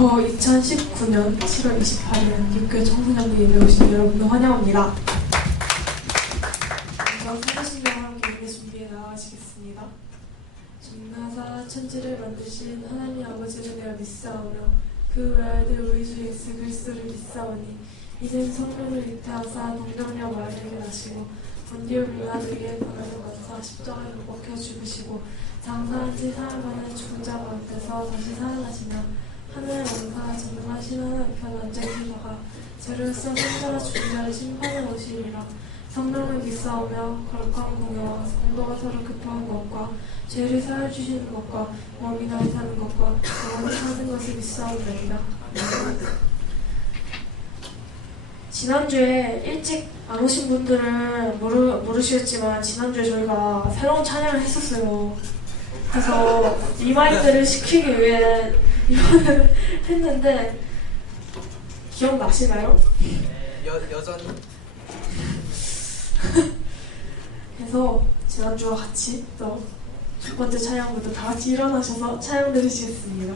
2019년 7월 28일 육교 청소년부 예배 오신 여러분을 환영합니다. 먼저 사도신경과 함께 예배 준비해 나가시겠습니다. 전능하사 천지를 만드신 하나님 아버지를 내어 믿사오며 그 외아들 우리 주 예수 그리스도를 믿사오니 이는 성령을 잉태하사 동정녀 마리아에게 나시고 본디오 빌라도에게 고난을 받으사 십자가에 못 박혀 죽으시고 장사한 지 사흘만에 죽은 자 가운데서 다시 살아나시며 하늘에 올라 전능하신 하나님 편 앉으시다가 죄를 써 생자와 죽은 자를 심판해 오시리라. 성령을 믿사오며 거룩한 공예와 성도가 서로 급한 것과 죄를 사해 주시는 것과 몸이 나이 사는 것과 영원히 사는 것을 믿사옵나이다. 지난주에 일찍 안 오신 분들은 모르시겠지만 지난주에 저희가 새로운 찬양을 했었어요. 그래서 리마인드를 시키기 위해 이번을 했는데 기억나시나요? 여전히 그래서 지난주와 같이 또 첫 번째 찬양부터 다 같이 일어나셔서 찬양 들으시겠습니다.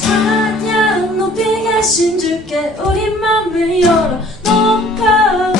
찬양 높이 계신 주께 우리 맘을 열어 높여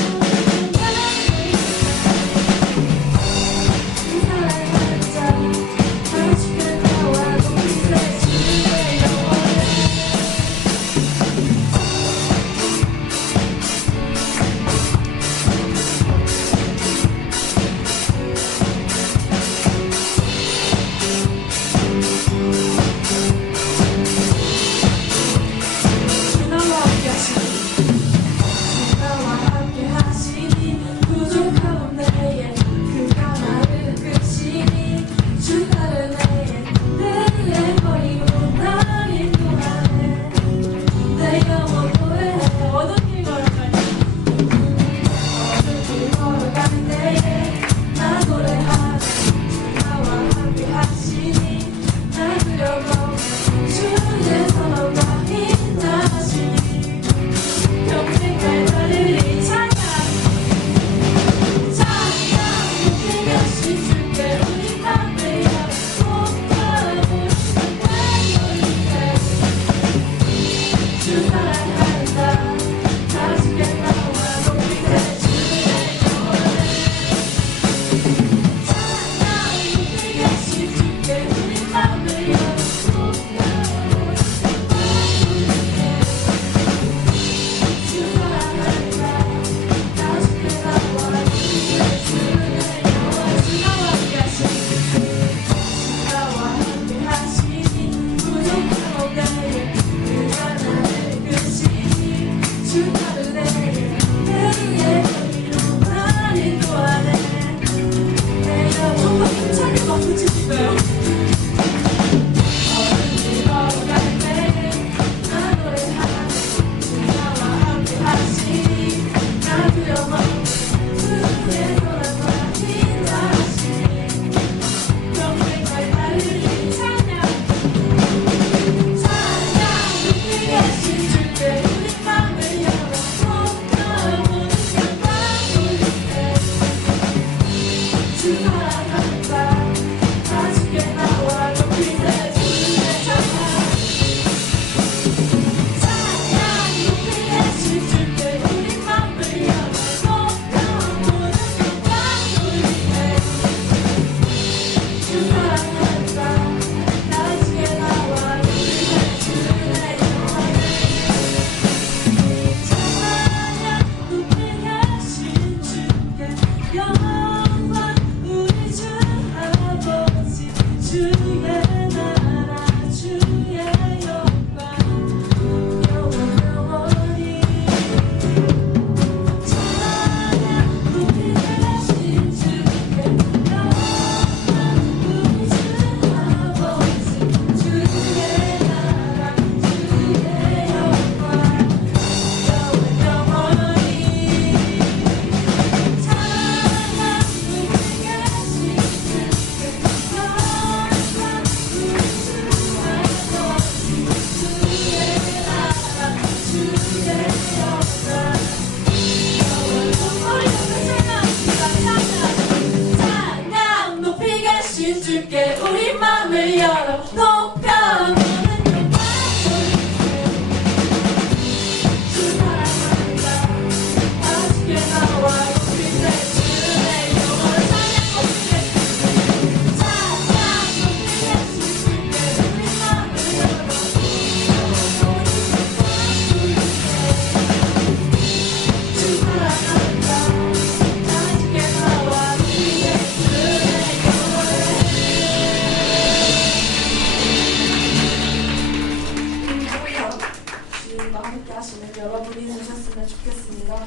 찬양과 함께 하시는 여러분이 되셨으면 좋겠습니다.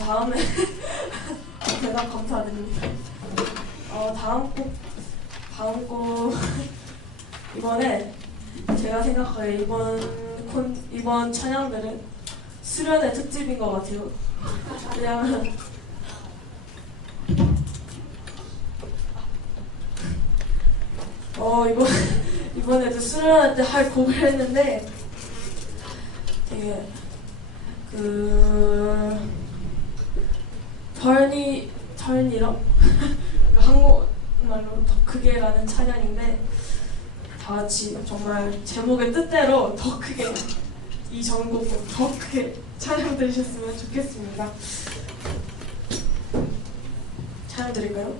다음에 대답 감사드립니다. 다음 곡 이번에 제가 생각하기에 이번 찬양들은 수련의 특집인 것 같아요. 왜냐면 이번에도 수련할 때 할 곡을 했는데 되게 털니러 한국말로 더 크게라는 찬양인데 다 같이 정말 제목의 뜻대로 더 크게 이 전곡으로 더 크게 찬양 들으셨으면 좋겠습니다. 찬양 드릴까요?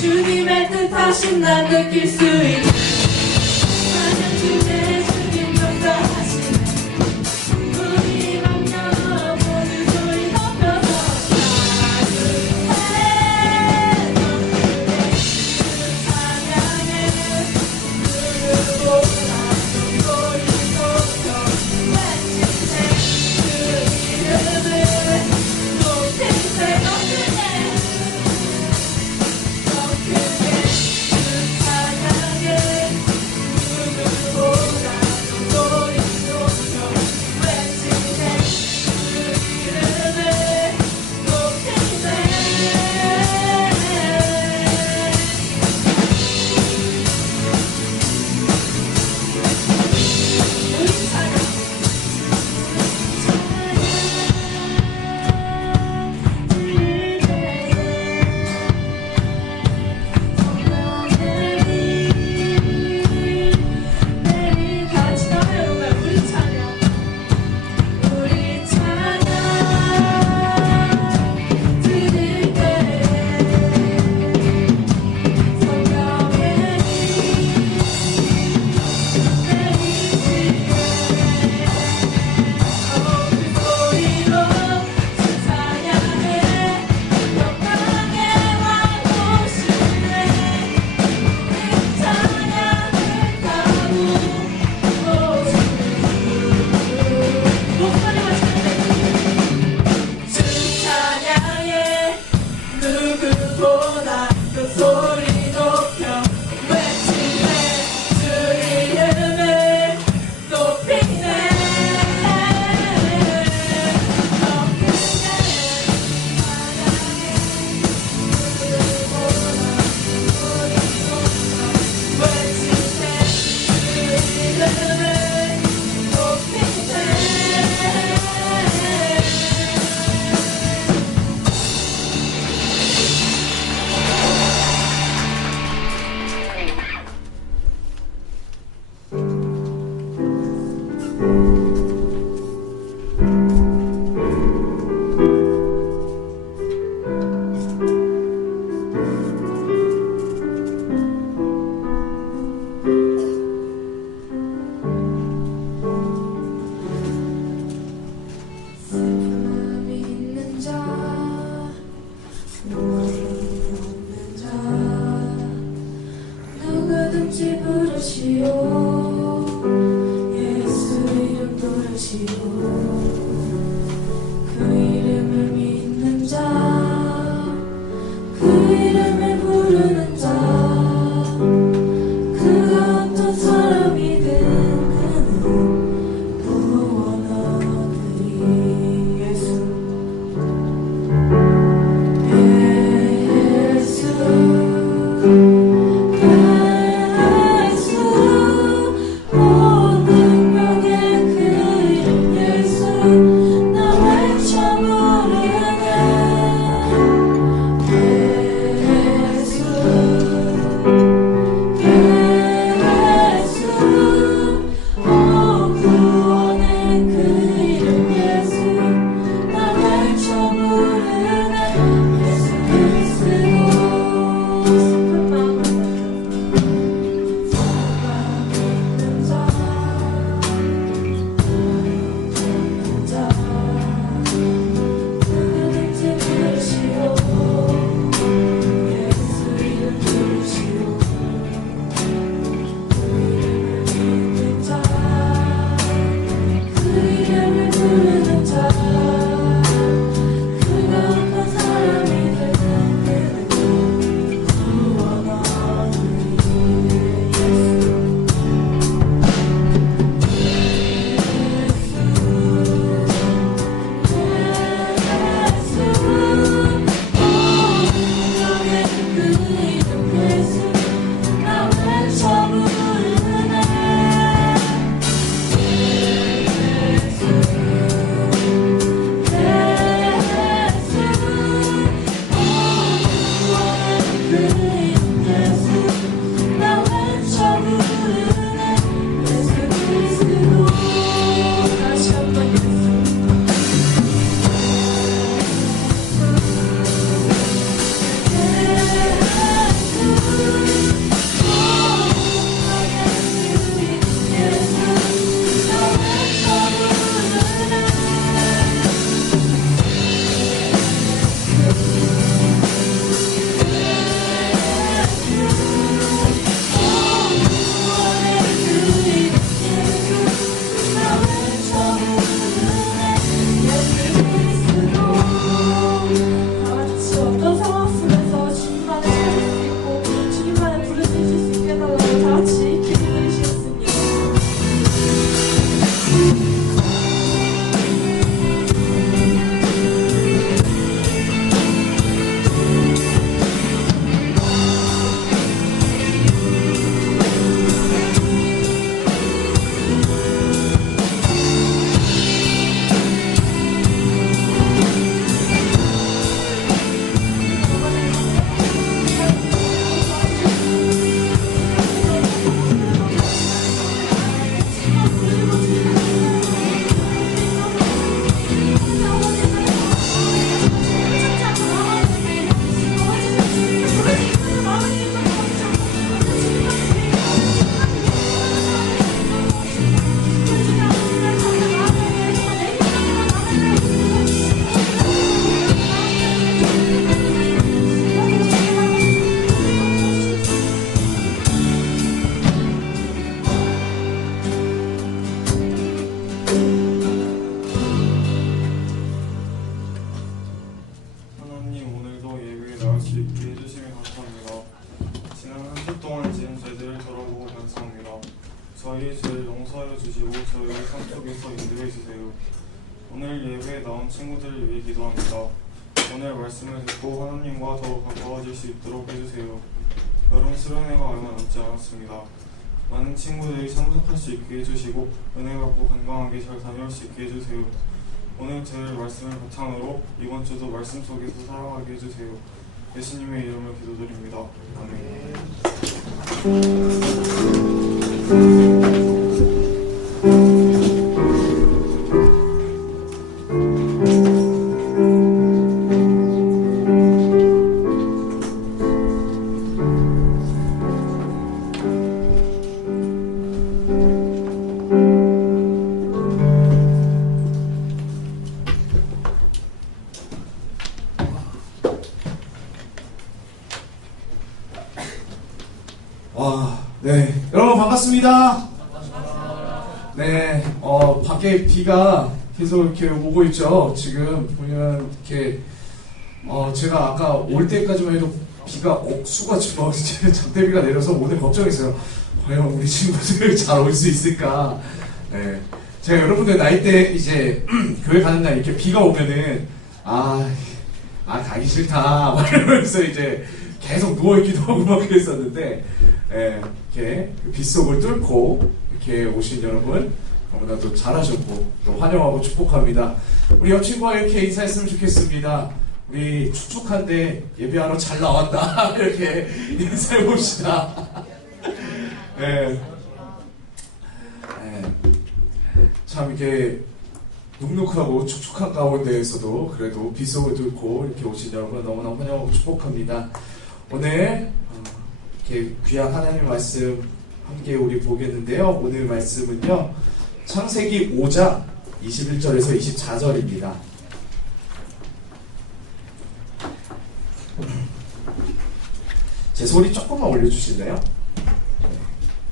주님의 뜻하신 난 느낄 수 있는 찬양 주내 주님 역사하시네 우리 만나 모든 소리 높여서 찬양해 그 찬양에 누구보다 소리 높여 외치세 그 이름을 높이세 더 크게 그 찬양에 부르시오 예수 이름 부르시오 그 이름을 믿는 자 그 이름을 부르는 자 그가 어떤 사람이든 그는 구원 얻으리 예수 저희의 죄를 용서하여 주시고 저희를 삶 속에서 인도해 주세요. 오늘 예배에 나온 친구들을 위해 기도합니다. 오늘 말씀을 듣고 하나님과 더 가까워질 수 있도록 해주세요. 여름 수련회가 얼마 남지 않았습니다. 많은 친구들이 참석할 수 있게 해주시고 은혜 받고 건강하게 잘 다녀올 수 있게 해주세요. 오늘 들을 말씀을 바탕으로 이번 주도 말씀 속에서 살아가게 해주세요. 예수님의 이름으로 기도드립니다. 아멘. 와, 네, 여러분 반갑습니다. 네, 밖에 비가 계속 이렇게 오고 있죠. 지금 보면 이렇게 제가 아까 올 때까지만 해도 비가 억수가 지금 이제 장대비가 내려서 오늘 걱정했어요. 과연 우리 친구들 잘 올 수 있을까? 네, 제가 여러분들 나이 때 이제 교회 가는 날 이렇게 비가 오면은 가기 싫다 막 이러면서 이제 계속 누워있기도 하고 막 그랬었는데, 이렇게 그 빗속을 뚫고 이렇게 오신 여러분 너무나도 잘하셨고 또 환영하고 축복합니다. 우리 옆 친구와 이렇게 인사했으면 좋겠습니다. 우리 축축한데 예배하러 잘 나왔다 이렇게 인사해 봅시다. 참 이렇게 눅눅하고 축축한 가운데에서도 그래도 빗속을 뚫고 이렇게 오신 여러분 너무나 환영하고 축복합니다. 오늘 이렇게 귀한 하나님의 말씀 함께 우리 보겠는데요. 오늘 말씀은요, 창세기 5장 21절에서 24절입니다. 제 소리 조금만 올려주실래요? 네,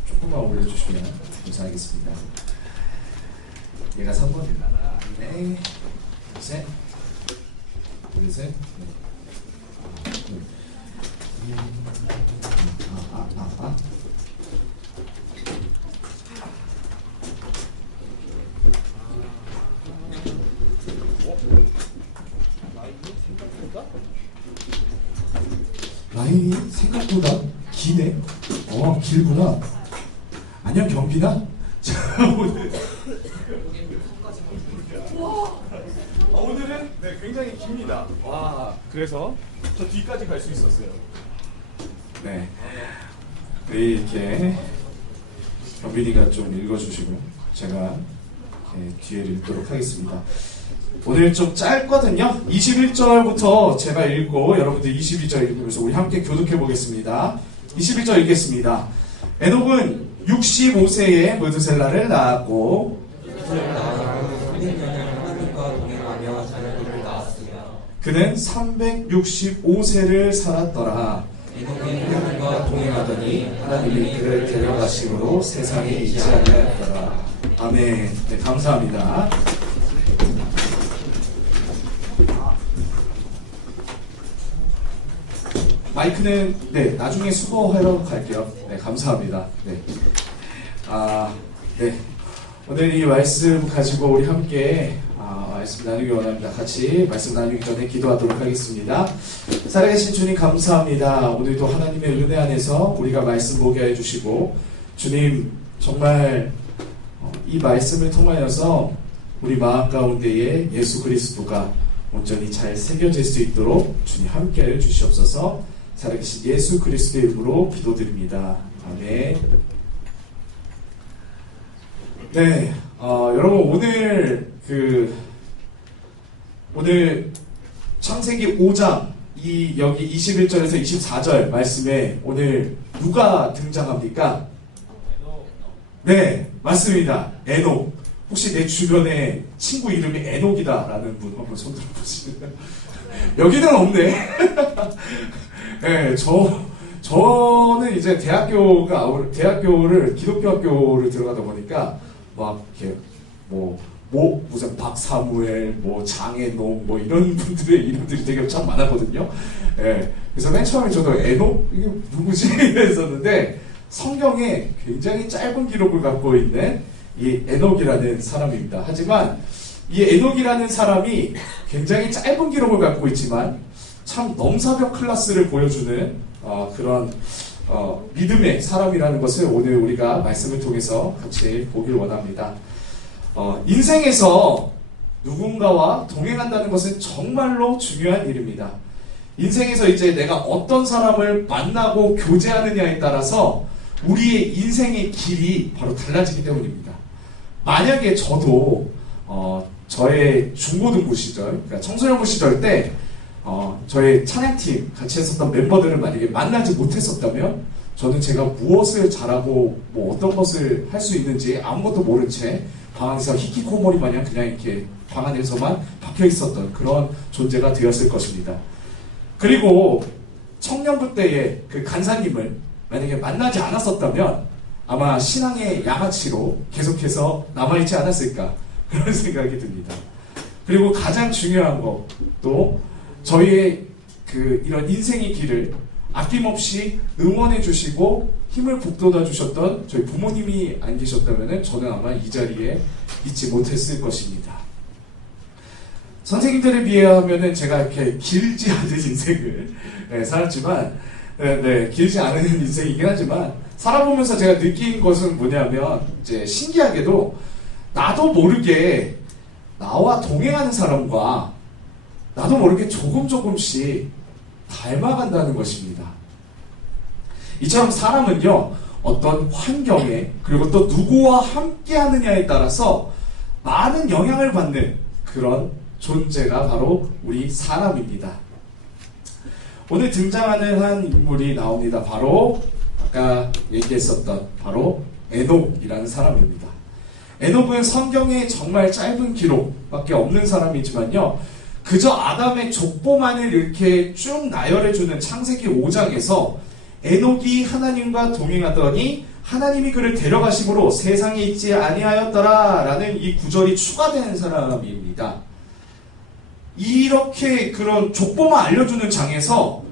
조금만 올려주시면 감사하겠습니다. 얘가 3번입니다. 네, 둘, 셋, 둘, 셋, 라인이 생각보다 기네. 길구나. 안녕 경빈아. 자, 오늘은 네, 굉장히 깁니다. 와, 그래서 저 뒤까지 갈 수 있었어요. 네, 이렇게 경빈이가 좀 읽어주시고 제가 뒤에 읽도록 하겠습니다. 오늘 좀 짧거든요. 21절부터 제가 읽고 여러분들 22절 읽으면서 우리 함께 교독해 보겠습니다. 21절 읽겠습니다. 에녹은 65세에 무드셀라를 낳았고 그는 365세를 살았더라. 에녹은 하나님과 동행하더니 하나님이 그를 데려가심으로 세상에 있지 아니하였더라. 아멘. 네, 감사합니다. 마이크는 나중에 수거하러 갈게요. 네, 감사합니다. 네. 네. 오늘 이 말씀 가지고 우리 함께 말씀 나누기 원합니다. 같이 말씀 나누기 전에 기도하도록 하겠습니다. 살아계신 주님 감사합니다. 오늘도 하나님의 은혜 안에서 우리가 말씀 보게 해주시고 주님 정말 이 말씀을 통하여서 우리 마음 가운데에 예수 그리스도가 온전히 잘 새겨질 수 있도록 주님 함께하여 주시옵소서. 살아계신 예수 그리스도의 이름으로 기도드립니다. 아멘. 네, 여러분 오늘 창세기 5장 여기 21절에서 24절 말씀에 오늘 누가 등장합니까? 네, 맞습니다. 에녹. 혹시 내 주변에 친구 이름이 에녹이다라는 분 한번 손 들어보시면 여기는 없네. 네, 저는 이제 대학교를 기독교 학교를 들어가다 보니까 막 이렇게 무슨 박사무엘, 장애농, 이런 분들의 이름들이 되게 참 많았거든요. 예. 그래서 맨 처음에 저도 에녹? 이게 누구지? 이랬었는데, 성경에 굉장히 짧은 기록을 갖고 있는 이 에녹이라는 사람입니다. 하지만, 이 에녹이라는 사람이 굉장히 짧은 기록을 갖고 있지만, 참 넘사벽 클래스를 보여주는, 그런, 믿음의 사람이라는 것을 오늘 우리가 말씀을 통해서 같이 보길 원합니다. 인생에서 누군가와 동행한다는 것은 정말로 중요한 일입니다. 인생에서 이제 내가 어떤 사람을 만나고 교제하느냐에 따라서 우리의 인생의 길이 바로 달라지기 때문입니다. 만약에 저도 저의 중고등부 시절, 그러니까 청소년부 시절 때 저의 찬양팀 같이 했었던 멤버들을 만약에 만나지 못했었다면 저는 제가 무엇을 잘하고 어떤 것을 할 수 있는지 아무것도 모른 채 방 안에서 히키코모리 마냥 그냥 이렇게 방 안에서만 박혀 있었던 그런 존재가 되었을 것입니다. 그리고 청년부 때의 그 간사님을 만약에 만나지 않았었다면 아마 신앙의 양아치로 계속해서 남아있지 않았을까 그런 생각이 듭니다. 그리고 가장 중요한 것도 저희의 이런 인생의 길을 아낌없이 응원해 주시고 힘을 북돋아 주셨던 저희 부모님이 안 계셨다면 저는 아마 이 자리에 있지 못했을 것입니다. 선생님들에 비하면은 제가 이렇게 길지 않은 인생을 살았지만, 길지 않은 인생이긴 하지만, 살아보면서 제가 느낀 것은 뭐냐면, 이제 신기하게도 나도 모르게 나와 동행하는 사람과 나도 모르게 조금씩 닮아간다는 것입니다. 이처럼 사람은요, 어떤 환경에, 그리고 또 누구와 함께 하느냐에 따라서 많은 영향을 받는 그런 존재가 바로 우리 사람입니다. 오늘 등장하는 한 인물이 나옵니다. 바로 아까 얘기했었던 바로 에녹이라는 사람입니다. 에녹은 성경에 정말 짧은 기록밖에 없는 사람이지만요, 그저 아담의 족보만을 이렇게 쭉 나열해주는 창세기 5장에서 에녹이 하나님과 동행하더니 하나님이 그를 데려가심으로 세상에 있지 아니하였더라 라는 이 구절이 추가되는 사람입니다. 이렇게 그런 족보만 알려주는 장에서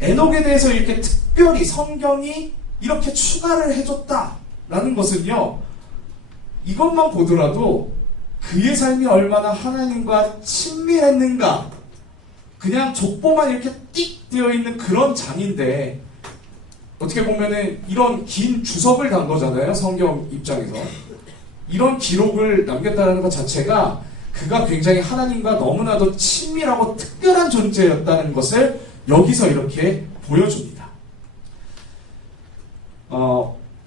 에녹에 대해서 이렇게 특별히 성경이 이렇게 추가를 해줬다라는 것은요, 이것만 보더라도 그의 삶이 얼마나 하나님과 친밀했는가, 그냥 족보만 이렇게 띡 되어 있는 그런 장인데 어떻게 보면은 이런 긴 주석을 단 거잖아요, 성경 입장에서. 이런 기록을 남겼다는 것 자체가 그가 굉장히 하나님과 너무나도 친밀하고 특별한 존재였다는 것을 여기서 이렇게 보여줍니다.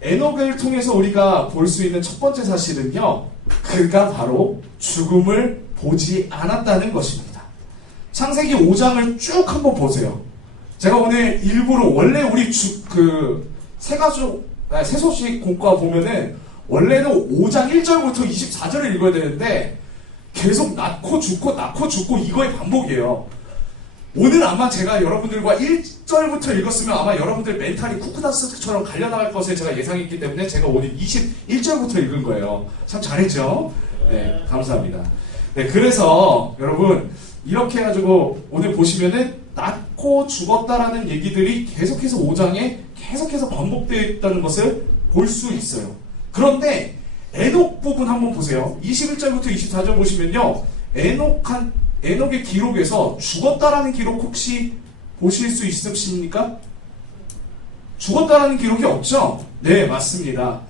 에녹을 통해서 우리가 볼 수 있는 첫 번째 사실은요, 그가 바로 죽음을 보지 않았다는 것입니다. 창세기 5장을 쭉 한번 보세요. 제가 오늘 일부러 원래 우리 세소식 공과 보면은 원래는 5장 1절부터 24절을 읽어야 되는데 계속 낳고 죽고 이거의 반복이에요. 오늘 아마 제가 여러분들과 1절부터 읽었으면 아마 여러분들 멘탈이 쿠크다스처럼 갈려나갈 것을 제가 예상했기 때문에 제가 오늘 21절부터 읽은 거예요. 참 잘했죠? 네, 감사합니다. 네, 그래서 여러분 이렇게 해가지고 오늘 보시면은 낳고 죽었다라는 얘기들이 계속해서 5장에 계속해서 반복되어 있다는 것을 볼 수 있어요. 그런데 에녹 부분 한번 보세요. 21절부터 24절 보시면요, 에녹의 기록에서 죽었다라는 기록 혹시 보실 수 있으십니까? 죽었다라는 기록이 없죠? 네, 맞습니다.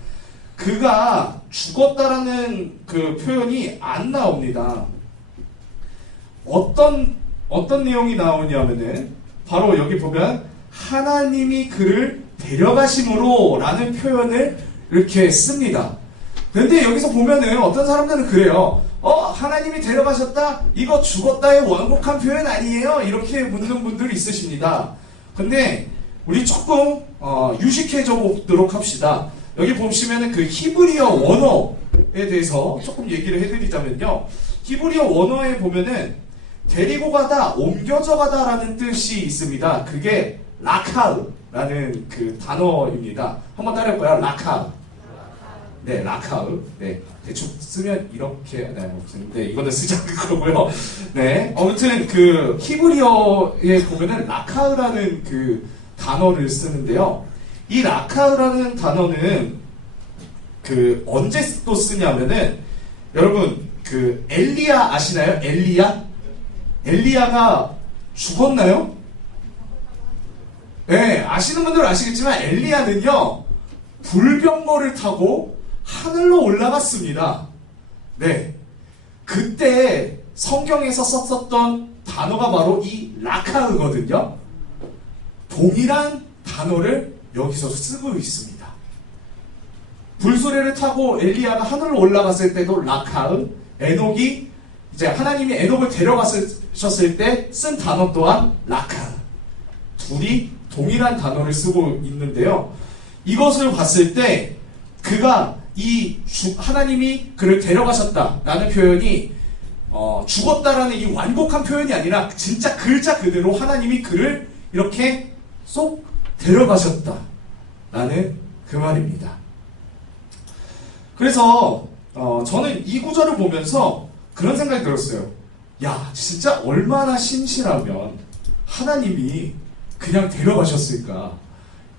그가 죽었다라는 그 표현이 안 나옵니다. 어떤 내용이 나오냐면은 바로 여기 보면 하나님이 그를 데려가심으로 라는 표현을 이렇게 씁니다. 근데 여기서 보면은 어떤 사람들은 그래요. 하나님이 데려가셨다? 이거 죽었다의 완곡한 표현 아니에요? 이렇게 묻는 분들이 있으십니다. 근데 우리 조금 유식해져 보도록 합시다. 여기 보시면은 그 히브리어 원어에 대해서 조금 얘기를 해드리자면요, 히브리어 원어에 보면은 데리고 가다, 옮겨져 가다라는 뜻이 있습니다. 그게 라카우라는 그 단어입니다. 한번 따라해볼까요? 라카우. 네, 라카우. 네, 대충 쓰면 이렇게, 네, 이거는 쓰지 않을 거고요. 네, 아무튼 그 히브리어에 보면은 라카우라는 그 단어를 쓰는데요. 이 라카우라는 단어는 그 언제 또 쓰냐면은, 여러분 그 엘리야 아시나요? 엘리야가 죽었나요? 네, 아시는 분들은 아시겠지만 엘리야는요, 불병거를 타고 하늘로 올라갔습니다. 네, 그때 성경에서 썼었던 단어가 바로 이 라카우거든요. 동일한 단어를 여기서 쓰고 있습니다. 불수레를 타고 엘리야가 하늘로 올라갔을 때도 라카우, 에녹이 이제 하나님이 에녹을 데려가셨을 때 쓴 단어 또한 라카우. 둘이 동일한 단어를 쓰고 있는데요. 이것을 봤을 때 그가 하나님이 그를 데려가셨다라는 표현이 죽었다라는 이 완곡한 표현이 아니라 진짜 글자 그대로 하나님이 그를 이렇게 쏙 데려가셨다 라는 그 말입니다. 그래서 저는 이 구절을 보면서 그런 생각이 들었어요. 야, 진짜 얼마나 신실하면 하나님이 그냥 데려가셨을까,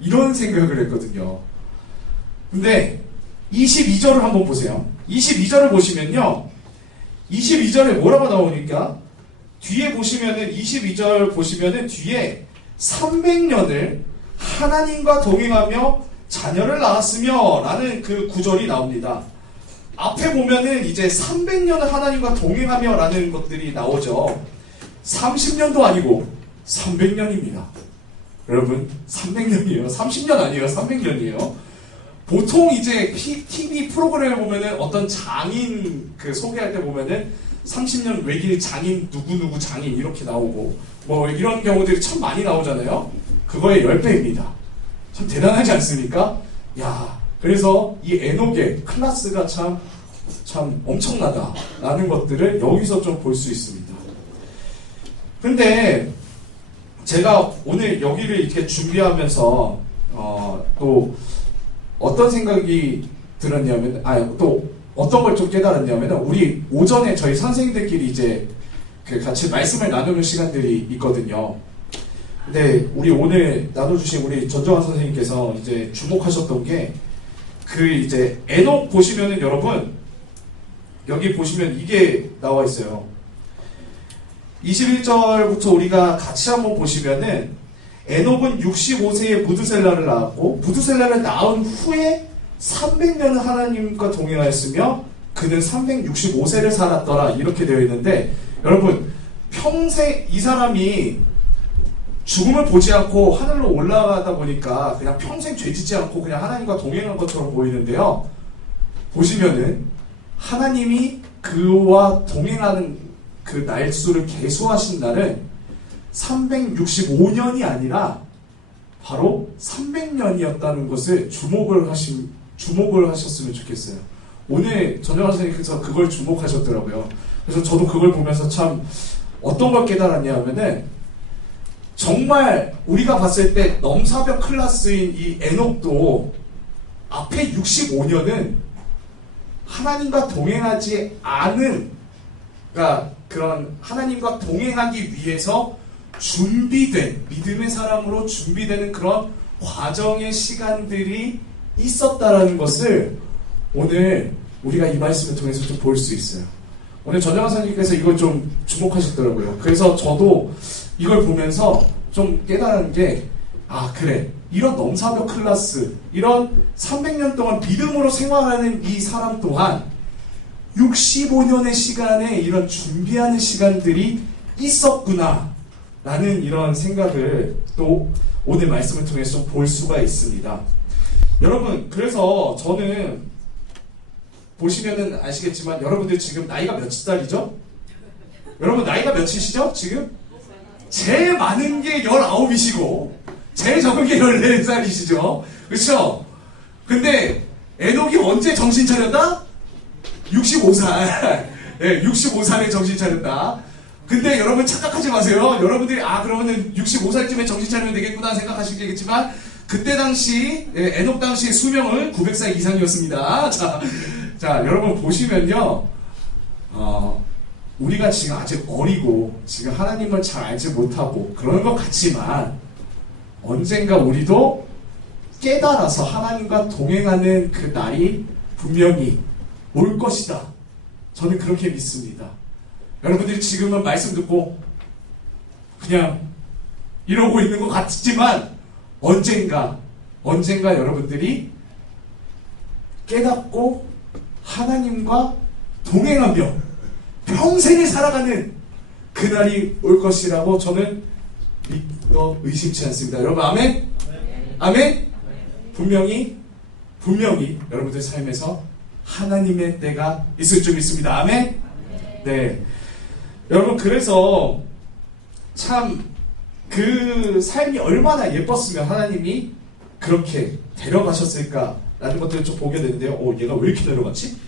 이런 생각을 했거든요. 근데 22절을 한번 보세요. 22절을 보시면요, 22절에 뭐라고 나오니까, 뒤에 보시면은 22절 보시면은 뒤에 300년을 하나님과 동행하며 자녀를 낳았으며 라는 그 구절이 나옵니다. 앞에 보면은 이제 300년을 하나님과 동행하며 라는 것들이 나오죠. 30년도 아니고 300년입니다. 여러분, 300년이에요. 30년 아니에요. 300년이에요. 보통 이제 TV 프로그램을 보면은 어떤 장인 그 소개할 때 보면은 30년 외길 장인 누구누구 장인 이렇게 나오고 뭐 이런 경우들이 참 많이 나오잖아요. 그거의 10배입니다. 참 대단하지 않습니까? 야, 그래서 이 에녹의 클래스가 참 엄청나다라는 것들을 여기서 좀 볼 수 있습니다. 근데 제가 오늘 여기를 이렇게 준비하면서 또 어떤 생각이 들었냐면, 또 어떤 걸 좀 깨달았냐면, 우리 오전에 저희 선생님들끼리 이제 그 같이 말씀을 나누는 시간들이 있거든요. 근데 우리 오늘 나눠주신 우리 전정환 선생님께서 이제 주목하셨던 게, 그 이제 에녹 보시면은 여러분, 여기 보시면 이게 나와 있어요. 21절부터 우리가 같이 한번 보시면은, 에녹은 65세에 무드셀라를 낳았고, 무드셀라를 낳은 후에 300년을 하나님과 동행하였으며 그는 365세를 살았더라, 이렇게 되어 있는데, 여러분, 평생 이 사람이 죽음을 보지 않고 하늘로 올라가다 보니까 그냥 평생 죄짓지 않고 그냥 하나님과 동행한 것처럼 보이는데요, 보시면은 하나님이 그와 동행하는 그 날수를 계수하신 날은 365년이 아니라 바로 300년이었다는 것을 주목을 하셨으면 좋겠어요. 오늘 전정환 선생님께서 그걸 주목하셨더라고요. 그래서 저도 그걸 보면서 참 어떤 걸 깨달았냐 하면은, 정말 우리가 봤을 때 넘사벽 클래스인 이 에녹도 앞에 65년은 하나님과 동행하지 않은, 그러니까 그런 하나님과 동행하기 위해서 준비된, 믿음의 사람으로 준비되는 그런 과정의 시간들이 있었다라는 것을 오늘 우리가 이 말씀을 통해서 좀 볼 수 있어요. 오늘 전정환 선생님께서 이걸 좀 주목하셨더라고요. 그래서 저도 이걸 보면서 좀 깨달은 게, 그래, 이런 넘사벽 클래스, 이런 300년 동안 믿음으로 생활하는 이 사람 또한 65년의 시간에 이런 준비하는 시간들이 있었구나 라는 이런 생각을 또 오늘 말씀을 통해서 좀 볼 수가 있습니다. 여러분, 그래서 저는 보시면은 아시겠지만, 여러분들 지금 나이가 몇 살이죠? 여러분 나이가 몇이시죠? 지금? 제일 많은 게 19이시고 제일 적은 게 14살이시죠? 그렇죠? 근데 에녹이 언제 정신 차렸다? 65살. 네, 65살에 정신 차렸다. 근데 여러분 착각하지 마세요. 여러분들이 그러면은 65살쯤에 정신 차리면 되겠구나 생각하시겠지만, 그때 당시 에녹 당시 수명은 900살 이상이었습니다. 자, 여러분 보시면요, 우리가 지금 아직 어리고 지금 하나님을 잘 알지 못하고 그런 것 같지만, 언젠가 우리도 깨달아서 하나님과 동행하는 그 날이 분명히 올 것이다. 저는 그렇게 믿습니다. 여러분들이 지금은 말씀 듣고 그냥 이러고 있는 것 같지만, 언젠가 여러분들이 깨닫고 하나님과 동행하며 평생을 살아가는 그날이 올 것이라고 저는 믿어 의심치 않습니다. 여러분 아멘? 아멘? 분명히 여러분들 삶에서 하나님의 때가 있을 줄 믿습니다. 아멘? 네. 여러분, 그래서 참 그 삶이 얼마나 예뻤으면 하나님이 그렇게 데려가셨을까라는 것들을 좀 보게 되는데요. 얘가 왜 이렇게 내려갔지?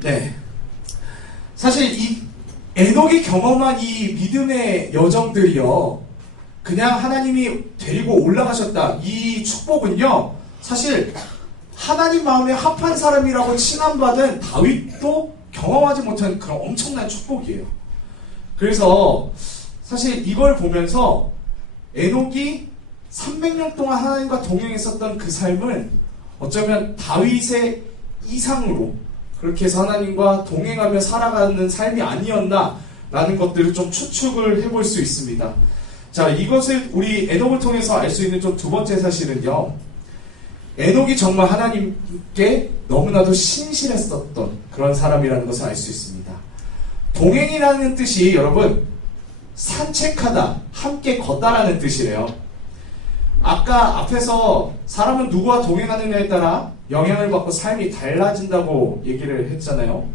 네. 사실 이 에녹이 경험한 이 믿음의 여정들이요, 그냥 하나님이 데리고 올라가셨다. 이 축복은요, 사실 하나님 마음에 합한 사람이라고 칭함받은 다윗도 경험하지 못한 그런 엄청난 축복이에요. 그래서 사실 이걸 보면서 에녹이 300년 동안 하나님과 동행했었던 그 삶은 어쩌면 다윗의 이상으로 그렇게 해서 하나님과 동행하며 살아가는 삶이 아니었나라는 것들을 좀 추측을 해볼 수 있습니다. 자, 이것을 우리 에녹을 통해서 알 수 있는 좀 두 번째 사실은요, 에녹이 정말 하나님께 너무나도 신실했었던 그런 사람이라는 것을 알 수 있습니다. 동행이라는 뜻이 여러분 산책하다, 함께 걷다라는 뜻이래요. 아까 앞에서 사람은 누구와 동행하느냐에 따라 영향을 받고 삶이 달라진다고 얘기를 했잖아요.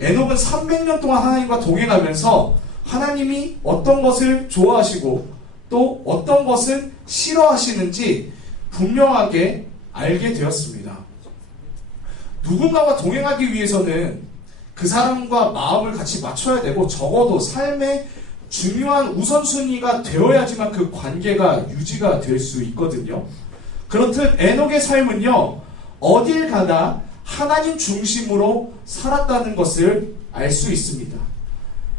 에녹은 300년 동안 하나님과 동행하면서 하나님이 어떤 것을 좋아하시고 또 어떤 것을 싫어하시는지 분명하게 알게 되었습니다. 누군가와 동행하기 위해서는 그 사람과 마음을 같이 맞춰야 되고 적어도 삶의 중요한 우선순위가 되어야지만 그 관계가 유지가 될 수 있거든요. 그렇듯 에녹의 삶은요, 어딜 가나 하나님 중심으로 살았다는 것을 알 수 있습니다.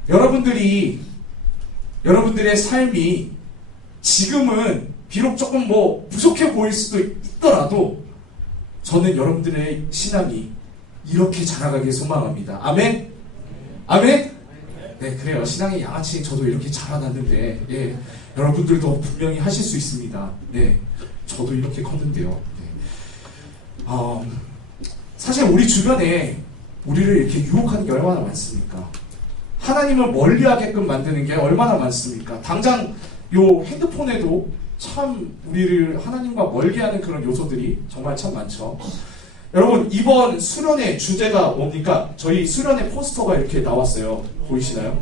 여러분들의 삶이 지금은 비록 조금 부족해 보일 수도 있더라도 저는 여러분들의 신앙이 이렇게 자라가길 소망합니다. 아멘? 아멘? 네, 그래요. 신앙의 양아치 저도 이렇게 자라났는데, 예, 여러분들도 분명히 하실 수 있습니다. 네, 저도 이렇게 컸는데요. 네. 사실 우리 주변에 우리를 이렇게 유혹하는 게 얼마나 많습니까? 하나님을 멀리하게끔 만드는 게 얼마나 많습니까? 당장 요 핸드폰에도 참 우리를 하나님과 멀게 하는 그런 요소들이 정말 참 많죠. 여러분, 이번 수련의 주제가 뭡니까? 저희 수련의 포스터가 이렇게 나왔어요. 보이시나요?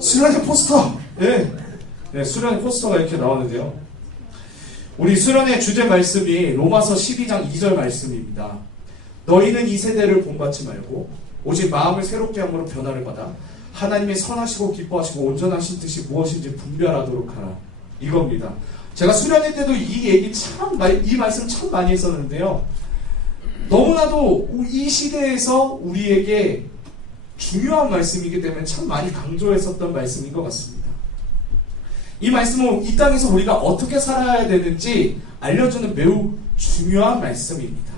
수련의 포스터! 네, 수련의 포스터가 이렇게 나왔는데요. 우리 수련의 주제 말씀이 로마서 12장 2절 말씀입니다. 너희는 이 세대를 본받지 말고 오직 마음을 새롭게 함으로 변화를 받아 하나님의 선하시고 기뻐하시고 온전하신 뜻이 무엇인지 분별하도록 하라. 이겁니다. 제가 수련회 때도 이 말씀 참 많이 했었는데요. 너무나도 이 시대에서 우리에게 중요한 말씀이기 때문에 참 많이 강조했었던 말씀인 것 같습니다. 이 말씀은 이 땅에서 우리가 어떻게 살아야 되는지 알려주는 매우 중요한 말씀입니다.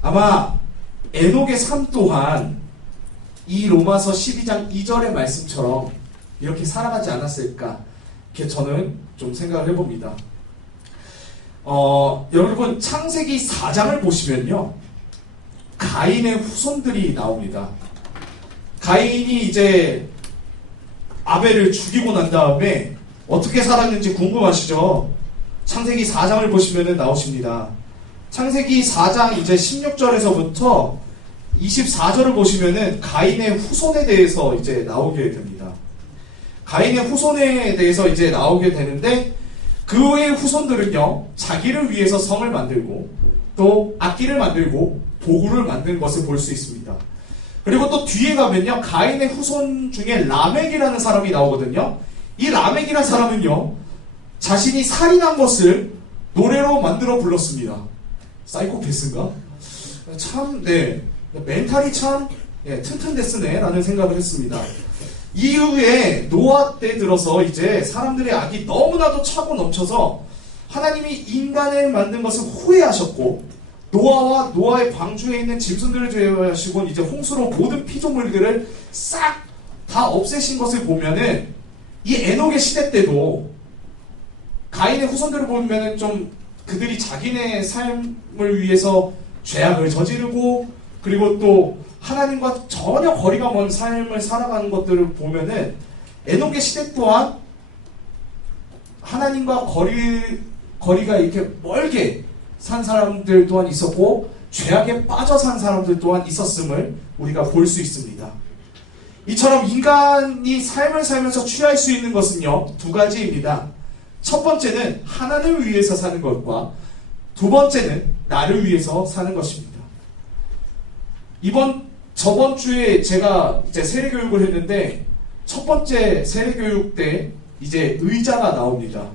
아마 에녹의 삶 또한 이 로마서 12장 2절의 말씀처럼 이렇게 살아가지 않았을까, 이렇게 저는 좀 생각을 해봅니다. 여러분, 창세기 4장을 보시면요, 가인의 후손들이 나옵니다. 가인이 이제 아벨을 죽이고 난 다음에 어떻게 살았는지 궁금하시죠? 창세기 4장을 보시면 나오십니다. 창세기 4장 이제 16절에서부터 24절을 보시면은 가인의 후손에 대해서 이제 나오게 됩니다. 가인의 후손에 대해서 이제 나오게 되는데, 그의 후손들은요, 자기를 위해서 성을 만들고 또 악기를 만들고 도구를 만든 것을 볼 수 있습니다. 그리고 또 뒤에 가면요, 가인의 후손 중에 라멕이라는 사람이 나오거든요. 이 라멕이라는 사람은요, 자신이 살인한 것을 노래로 만들어 불렀습니다. 사이코패스인가? 참, 네, 멘탈이 참 튼튼됐으네 라는 생각을 했습니다. 이후에 노아 때 들어서 이제 사람들의 악이 너무나도 차고 넘쳐서 하나님이 인간을 만든 것을 후회하셨고, 노아와 노아의 방주에 있는 짐승들을 제외하시고 이제 홍수로 모든 피조물들을 싹 다 없애신 것을 보면은, 이 에녹의 시대 때도 가인의 후손들을 보면은 좀 그들이 자기네 삶을 위해서 죄악을 저지르고, 그리고 또 하나님과 전혀 거리가 먼 삶을 살아가는 것들을 보면은 에녹의 시대 또한 하나님과 거리가 이렇게 멀게 산 사람들 또한 있었고, 죄악에 빠져 산 사람들 또한 있었음을 우리가 볼 수 있습니다. 이처럼 인간이 삶을 살면서 취할 수 있는 것은요, 두 가지입니다. 첫 번째는 하나님을 위해서 사는 것과 두 번째는 나를 위해서 사는 것입니다. 이번 저번 주에 제가 이제 세례교육을 했는데 첫 번째 세례교육 때 이제 의자가 나옵니다.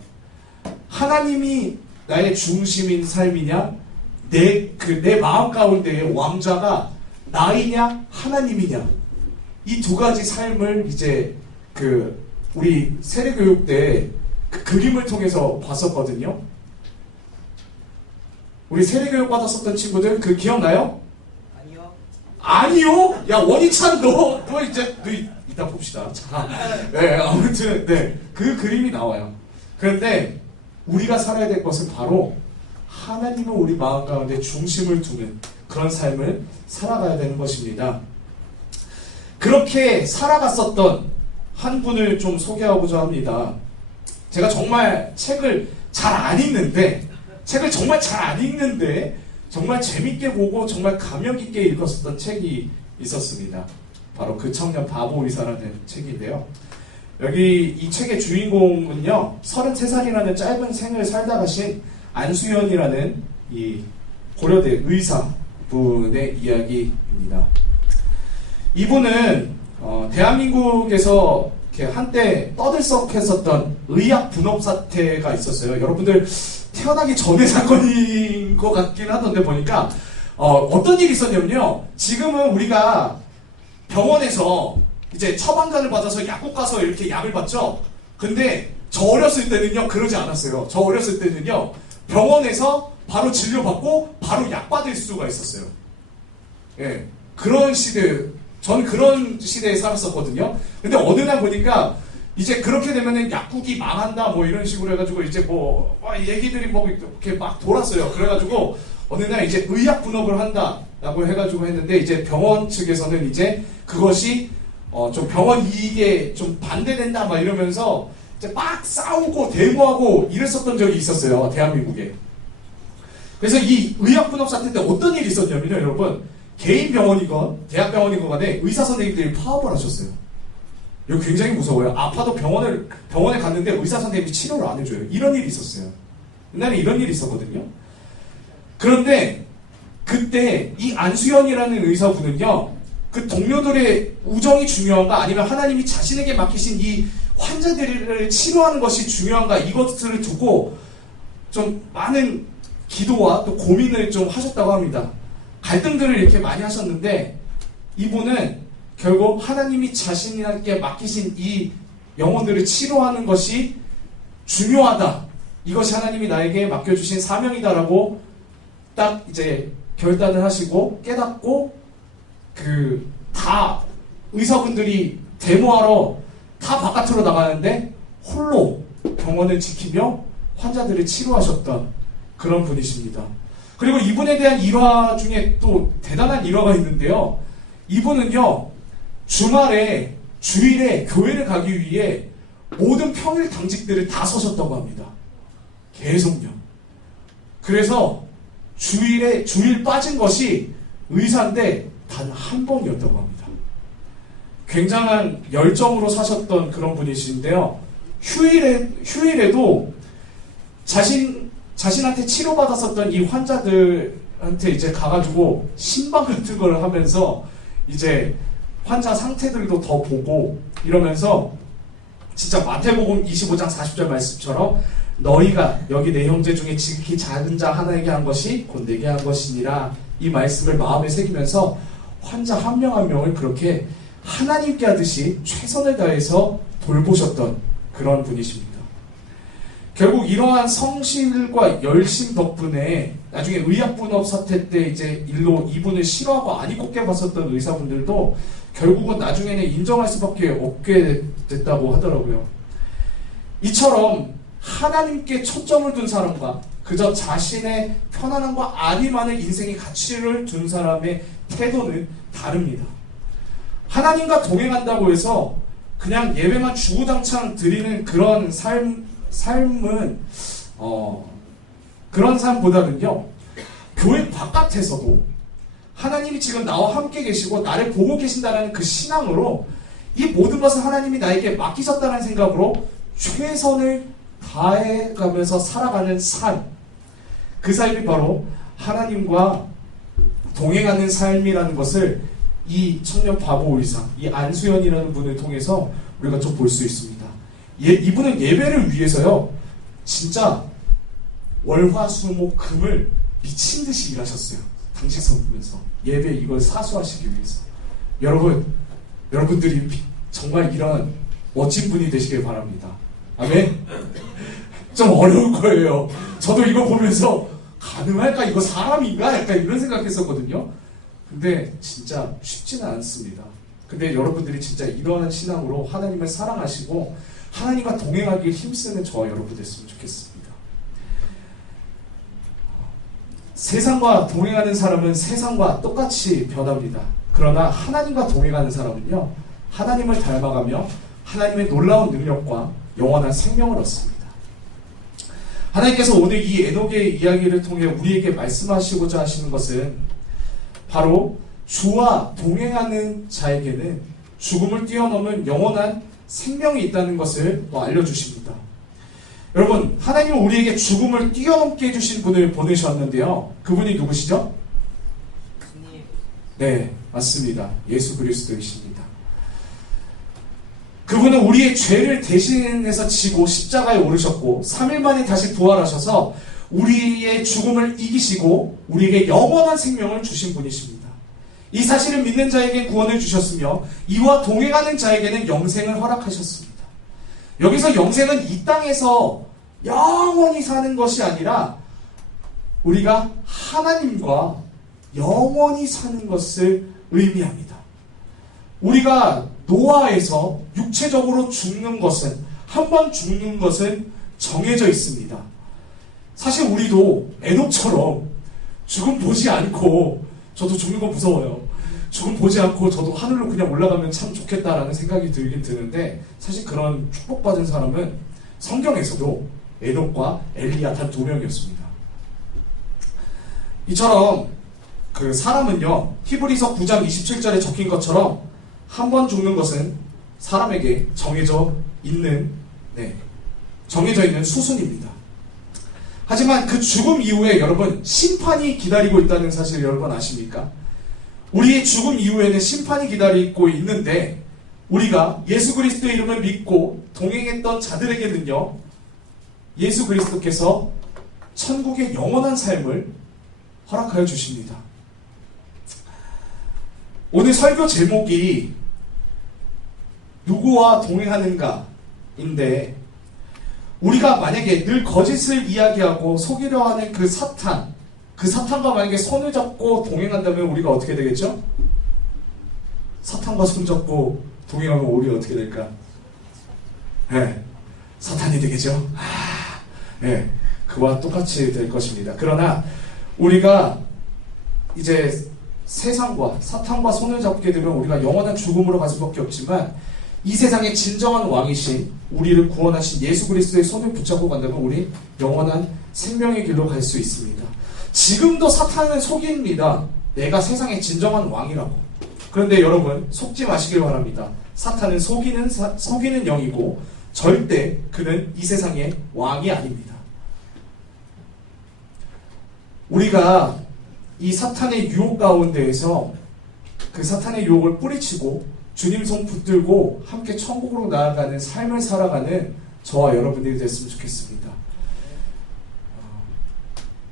하나님이 나의 중심인 삶이냐, 내 마음 가운데의 왕좌가 나이냐 하나님이냐, 이 두 가지 삶을 이제 우리 세례교육 때 그 그림을 통해서 봤었거든요. 우리 세례교육 받았었던 친구들 그 기억나요? 아니요? 야, 원희찬 너 이제 이따 봅시다. 자, 네, 아무튼 네, 그 그림이 나와요. 그런데 우리가 살아야 될 것은 바로 하나님은 우리 마음 가운데 중심을 두는 그런 삶을 살아가야 되는 것입니다. 그렇게 살아갔었던 한 분을 좀 소개하고자 합니다. 제가 정말 책을 잘 안 읽는데 정말 재밌게 보고 정말 감명 깊게 읽었었던 책이 있었습니다. 바로 그 청년 바보 의사라는 책인데요. 여기 이 책의 주인공은요, 33살이라는 짧은 생을 살다 가신 안수연이라는 이 고려대 의사분의 이야기입니다. 이분은 대한민국에서 이렇게 한때 떠들썩했었던 의학 분업 사태가 있었어요. 여러분들 태어나기 전에 사건인 것 같긴 하던데 보니까 어떤 일이 있었냐면요. 지금은 우리가 병원에서 이제 처방전을 받아서 약국 가서 이렇게 약을 받죠. 근데 저 어렸을 때는요 그러지 않았어요. 저 어렸을 때는요 병원에서 바로 진료받고 바로 약 받을 수가 있었어요. 예, 그런 시대, 전 그런 시대에 살았었거든요. 근데 어느 날 보니까 이제 그렇게 되면은 약국이 망한다 뭐 이런 식으로 해가지고 이제 뭐 얘기들이 뭐 이렇게 막 돌았어요. 그래가지고 어느 날 이제 의약 분업을 한다라고 해가지고 했는데 이제 병원 측에서는 이제 그것이 좀 병원 이익에 좀 반대된다 막 이러면서 이제 막 싸우고 데모하고 이랬었던 적이 있었어요. 대한민국에. 그래서 이 의약 분업 사태 때 어떤 일이 있었냐면요, 여러분. 개인 병원이건 대학병원이건 간에 의사 선생님들이 파업을 하셨어요. 이거 굉장히 무서워요. 아파도 병원에 갔는데 의사 선생님이 치료를 안 해줘요. 이런 일이 있었어요. 옛날에 이런 일이 있었거든요. 그런데 그때 이 안수연이라는 의사분은요, 그 동료들의 우정이 중요한가 아니면 하나님이 자신에게 맡기신 이 환자들을 치료하는 것이 중요한가, 이것들을 두고 좀 많은 기도와 또 고민을 좀 하셨다고 합니다. 갈등들을 이렇게 많이 하셨는데 이분은 결국 하나님이 자신에게 맡기신 이 영혼들을 치료하는 것이 중요하다, 이것이 하나님이 나에게 맡겨주신 사명이다라고 딱 이제 결단을 하시고 깨닫고 다 의사분들이 데모하러 다 바깥으로 나가는데 홀로 병원을 지키며 환자들을 치료하셨던 그런 분이십니다. 그리고 이분에 대한 일화 중에 또 대단한 일화가 있는데요. 이분은요, 주일에 교회를 가기 위해 모든 평일 당직들을 다 서셨다고 합니다. 계속요. 그래서 주일 빠진 것이 의사인데 단 한 번이었다고 합니다. 굉장한 열정으로 사셨던 그런 분이신데요. 휴일에도 자신한테 치료받았었던 이 환자들한테 이제 가가지고 신방 같은 걸 하면서 이제 환자 상태들도 더 보고 이러면서 진짜 마태복음 25장 40절 말씀처럼 너희가 여기 내 형제 중에 지극히 작은 자 하나에게 한 것이 곧 내게 한 것이니라, 이 말씀을 마음에 새기면서 환자 한 명 한 명을 그렇게 하나님께 하듯이 최선을 다해서 돌보셨던 그런 분이십니다. 결국 이러한 성실과 열심 덕분에 나중에 의약분업 사태 때 이제 일로 이분을 싫어하고 안이 꼽게 봤었던 의사분들도 결국은 나중에는 인정할 수밖에 없게 됐다고 하더라고요. 이처럼 하나님께 초점을 둔 사람과 그저 자신의 편안함과 안위만을 인생의 가치를 둔 사람의 태도는 다릅니다. 하나님과 동행한다고 해서 그냥 예배만 주구장창 드리는 그런 삶은 그런 삶보다는요, 교회 바깥에서도 하나님이 지금 나와 함께 계시고 나를 보고 계신다는 그 신앙으로 이 모든 것을 하나님이 나에게 맡기셨다는 생각으로 최선을 다해가면서 살아가는 삶, 그 삶이 바로 하나님과 동행하는 삶이라는 것을 이 청년 바보 의사, 이 안수연이라는 분을 통해서 우리가 좀 볼 수 있습니다. 이분은 예배를 위해서요, 진짜 월화수목금을 미친 듯이 일하셨어요. 당직 섬기면서 예배 이걸 사수하시기 위해서. 여러분들이 정말 이런 멋진 분이 되시길 바랍니다. 아멘. 좀 어려울 거예요. 저도 이거 보면서 가능할까? 이거 사람인가? 약간 이런 생각했었거든요. 근데 진짜 쉽지는 않습니다. 근데 여러분들이 진짜 이러한 신앙으로 하나님을 사랑하시고 하나님과 동행하기에 힘쓰는 저와 여러분 됐으면 좋겠습니다. 세상과 동행하는 사람은 세상과 똑같이 변합니다. 그러나 하나님과 동행하는 사람은요, 하나님을 닮아가며 하나님의 놀라운 능력과 영원한 생명을 얻습니다. 하나님께서 오늘 이 에녹의 이야기를 통해 우리에게 말씀하시고자 하시는 것은 바로 주와 동행하는 자에게는 죽음을 뛰어넘은 영원한 생명이 있다는 것을 또 알려주십니다. 여러분, 하나님은 우리에게 죽음을 뛰어넘게 해주신 분을 보내셨는데요. 그분이 누구시죠? 네, 맞습니다. 예수 그리스도이십니다. 그분은 우리의 죄를 대신해서 지고 십자가에 오르셨고 3일 만에 다시 부활하셔서 우리의 죽음을 이기시고 우리에게 영원한 생명을 주신 분이십니다. 이 사실을 믿는 자에게 구원을 주셨으며 이와 동행하는 자에게는 영생을 허락하셨습니다. 여기서 영생은 이 땅에서 영원히 사는 것이 아니라 우리가 하나님과 영원히 사는 것을 의미합니다. 우리가 노아에서 육체적으로 죽는 것은, 한 번 죽는 것은 정해져 있습니다. 사실 우리도 에녹처럼 죽음 보지 않고, 저도 죽는 거 무서워요. 죽음 보지 않고 저도 하늘로 그냥 올라가면 참 좋겠다라는 생각이 들긴 드는데, 사실 그런 축복받은 사람은 성경에서도 에녹과 엘리야 단 2명이었습니다. 이처럼 그 사람은요, 히브리서 9장 27절에 적힌 것처럼 한 번 죽는 것은 사람에게 정해져 있는 수순입니다. 하지만 그 죽음 이후에 여러분, 심판이 기다리고 있다는 사실 여러분 아십니까? 우리의 죽음 이후에는 심판이 기다리고 있는데, 우리가 예수 그리스도의 이름을 믿고 동행했던 자들에게는요, 예수 그리스도께서 천국의 영원한 삶을 허락하여 주십니다. 오늘 설교 제목이 누구와 동행하는가인데, 우리가 만약에 늘 거짓을 이야기하고 속이려 하는 그 사탄과 만약에 손을 잡고 동행한다면 우리가 어떻게 되겠죠? 사탄과 손 잡고 동행하면 우리 어떻게 될까? 네, 사탄이 되겠죠? 네, 그와 똑같이 될 것입니다. 그러나 우리가 이제 세상과 사탄과 손을 잡게 되면 우리가 영원한 죽음으로 갈 수밖에 없지만, 이 세상의 진정한 왕이신 우리를 구원하신 예수 그리스도의 손을 붙잡고 간다면 우리 영원한 생명의 길로 갈 수 있습니다. 지금도 사탄은 속입니다. 내가 세상의 진정한 왕이라고. 그런데 여러분, 속지 마시길 바랍니다. 사탄은 속이는 영이고 절대 그는 이 세상의 왕이 아닙니다. 우리가 이 사탄의 유혹 가운데에서 그 사탄의 유혹을 뿌리치고 주님 손 붙들고 함께 천국으로 나아가는 삶을 살아가는 저와 여러분들이 됐으면 좋겠습니다.